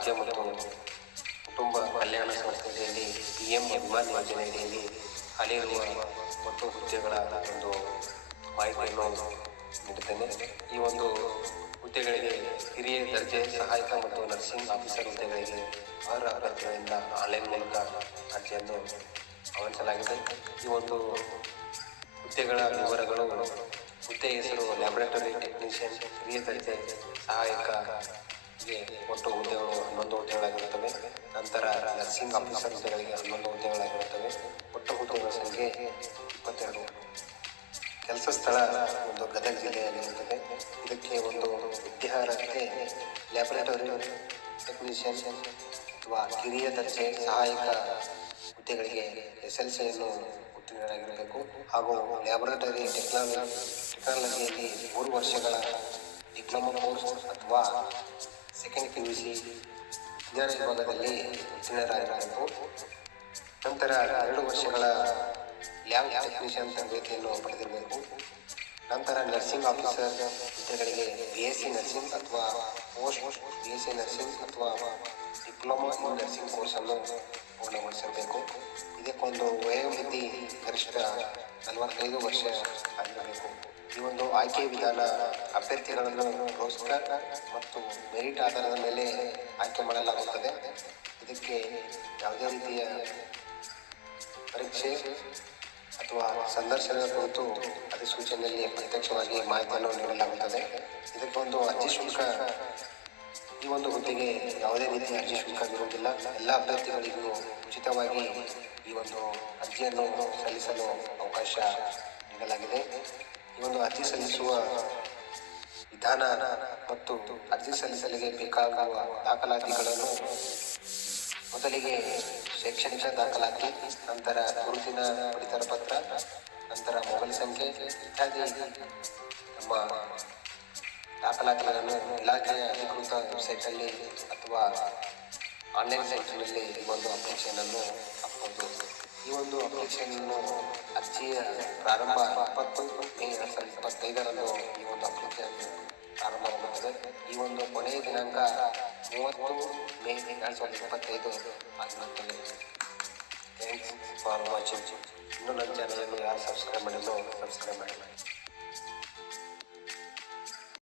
ಆರೋಗ್ಯ ಮತ್ತು ಕುಟುಂಬ ಕಲ್ಯಾಣ ಸಂಸ್ಥೆಯಲ್ಲಿ PM ಅಭಿಮಾನ್ ಯೋಜನೆ ಅಡಿಯಲ್ಲಿ ಖಾಲಿ ಇರುವ ಒಟ್ಟು ಹುದ್ದೆಗಳ ಒಂದು ಮಾಹಿತಿಯನ್ನು ನೀಡುತ್ತೇನೆ. ಈ ಒಂದು ಹುದ್ದೆಗಳಿಗೆ ಹಿರಿಯ ದರ್ಜೆ ಸಹಾಯಕ ಮತ್ತು ನರ್ಸಿಂಗ್ ಆಫೀಸರ್ ಹುದ್ದೆಗಳಿಗೆ ಅರ್ಹ ಅಭ್ಯರ್ಥಿಗಳಿಂದ ಆನ್ಲೈನ್ ಮೂಲಕ ಅರ್ಜಿಯನ್ನು ಆಹ್ವಾನಿಸಲಾಗಿದೆ. ಈ ಒಂದು ಹುದ್ದೆಗಳ ವಿವರಗಳು: ಹುದ್ದೆ ಹೆಸರು ಲ್ಯಾಬೊರೇಟರಿ ಟೆಕ್ನಿಷಿಯನ್, ಹಿರಿಯ ದರ್ಜೆ ಸಹಾಯಕಗೆ ಒಟ್ಟು ಹುದ್ದೆಗಳು 11 ಹುದ್ದೆಗಳಾಗಿರುತ್ತವೆ. ನಂತರ ನರ್ಸಿಂಗ್ ಆಫೀಸರ್ ಹುದ್ದೆಗಳಿಗೆ 11 ಹುದ್ದೆಗಳಾಗಿರುತ್ತವೆ. ಒಟ್ಟು ಹುದ್ದೆಗಳ ಸಂಖ್ಯೆ 22. ಕೆಲಸ ಸ್ಥಳ ಒಂದು ಗದಗ ಜಿಲ್ಲೆಯಲ್ಲಿರುತ್ತದೆ. ಇದಕ್ಕೆ ಒಂದು ವಿದ್ಯಾರ್ಹತೆ ಲ್ಯಾಬೊರೇಟರಿ ಟೆಕ್ನಿಷಿಯನ್ ಅಥವಾ ಕಿರಿಯ ದರ್ಜೆ ಸಹಾಯಕ ಹುದ್ದೆಗಳಿಗೆ SLCಯನ್ನು ಉತ್ತೀರ್ಣರಾಗಿರಬೇಕು ಹಾಗೂ ಲ್ಯಾಬೊರೇಟರಿ ಟೆಕ್ನಾಲಜಿಯಲ್ಲಿ 3 ವರ್ಷಗಳ ಡಿಪ್ಲೊಮಾ ಕೋರ್ಸ್ ಅಥವಾ ಸೆಕೆಂಡ್ PUC ವಿಜ್ಞಾನ ವಿಭಾಗದಲ್ಲಿ ಉತ್ತೀರ್ಣರಾಗಿರಬೇಕು. ನಂತರ 2 ವರ್ಷಗಳ ಲ್ಯಾಬ್ ಟೆಕ್ನಿಷಿಯನ್ ತರಬೇತಿಯನ್ನು ಪಡೆದಿರಬೇಕು. ನಂತರ ನರ್ಸಿಂಗ್ ಆಫೀಸರ್ ಹುದ್ದೆಗಳಿಗೆ BSc ನರ್ಸಿಂಗ್ ಅಥವಾ ಪೋಸ್ಟ್ BSc ನರ್ಸಿಂಗ್ ಅಥವಾ ಡಿಪ್ಲೊಮಾ ಇನ್ ನರ್ಸಿಂಗ್ ಕೋರ್ಸನ್ನು ಪೂರ್ಣಗೊಳಿಸಿರಬೇಕು. ಇದಕ್ಕೊಂದು ವಯೋಮಿತಿ ಗರಿಷ್ಠ 45 ವರ್ಷ ಆಗಿರಬೇಕು. ಈ ಒಂದು ಆಯ್ಕೆ ವಿಧಾನ ಅಭ್ಯರ್ಥಿಗಳನ್ನು ರೋಸ್ಟರ್ ಮತ್ತು ಮೆರಿಟ್ ಆಧಾರದ ಮೇಲೆ ಆಯ್ಕೆ ಮಾಡಲಾಗುತ್ತದೆ. ಇದಕ್ಕೆ ಯಾವುದೇ ರೀತಿಯ ಪರೀಕ್ಷೆ ಅಥವಾ ಸಂದರ್ಶನದ ಕುರಿತು ಅಧಿಸೂಚನೆಯಲ್ಲಿ ಪ್ರತ್ಯಕ್ಷವಾಗಿ ಮಾಹಿತಿಯನ್ನು ನೀಡಲಾಗುತ್ತದೆ. ಇದಕ್ಕೊಂದು ಅರ್ಜಿ ಶುಲ್ಕ: ಈ ಒಂದು ಹುದ್ದೆಗೆ ಯಾವುದೇ ರೀತಿಯ ಅರ್ಜಿ ಶುಲ್ಕ ಇರುವುದಿಲ್ಲ. ಎಲ್ಲ ಅಭ್ಯರ್ಥಿಗಳಿಗೂ ಉಚಿತವಾಗಿ ಈ ಒಂದು ಅರ್ಜಿಯನ್ನು ಸಲ್ಲಿಸಲು ಅವಕಾಶ ನೀಡಲಾಗಿದೆ. ಈ ಒಂದು ಅರ್ಜಿ ಸಲ್ಲಿಸುವ ವಿಧಾನ ಮತ್ತು ಅರ್ಜಿ ಸಲ್ಲಿಸಲಿಗೆ ಬೇಕಾಗುವ ದಾಖಲಾತಿಗಳನ್ನು: ಮೊದಲಿಗೆ ಶೈಕ್ಷಣಿಕ ದಾಖಲಾತಿ, ನಂತರ ಗುರುತಿನ ಪಡಿತರ ಪತ್ರ, ನಂತರ ಮೊಬೈಲ್ ಸಂಖ್ಯೆ ಇತ್ಯಾದಿ ನಮ್ಮ ದಾಖಲಾತಿಗಳನ್ನು ಇಲಾಖೆಯ ಅಧಿಕೃತ ವೆಬ್ಸೈಟಲ್ಲಿ ಅಥವಾ ಆನ್ಲೈನ್ ಸೈಟ್ನಲ್ಲಿ ಈ ಒಂದು ಅಪ್ಲಿಕೇಶನನ್ನು ಹಾಕಬಹುದು. ಈ ಒಂದು ಅಪ್ಲಿಕೇಶನನ್ನು ಅರ್ಜಿಯ ಪ್ರಾರಂಭ 20 ಮೇ 2025ರಂದು ಈ ಒಂದು ಅಪ್ಲಿಕೇಶನ್ ಪ್ರಾರಂಭವಾಗುತ್ತದೆ. ಈ ಒಂದು ಕೊನೆಯ ದಿನಾಂಕ 30 ಮೇ 2025 ಆಗಿರುತ್ತದೆ. Thanks for watching. ಇನ್ನೂ ನನ್ನ ಚಾನಲನ್ನು ಯಾರು ಸಬ್ಸ್ಕ್ರೈಬ್ ಮಾಡಿಲ್ಲ ಸಬ್ಸ್ಕ್ರೈಬ್ ಮಾಡಿ.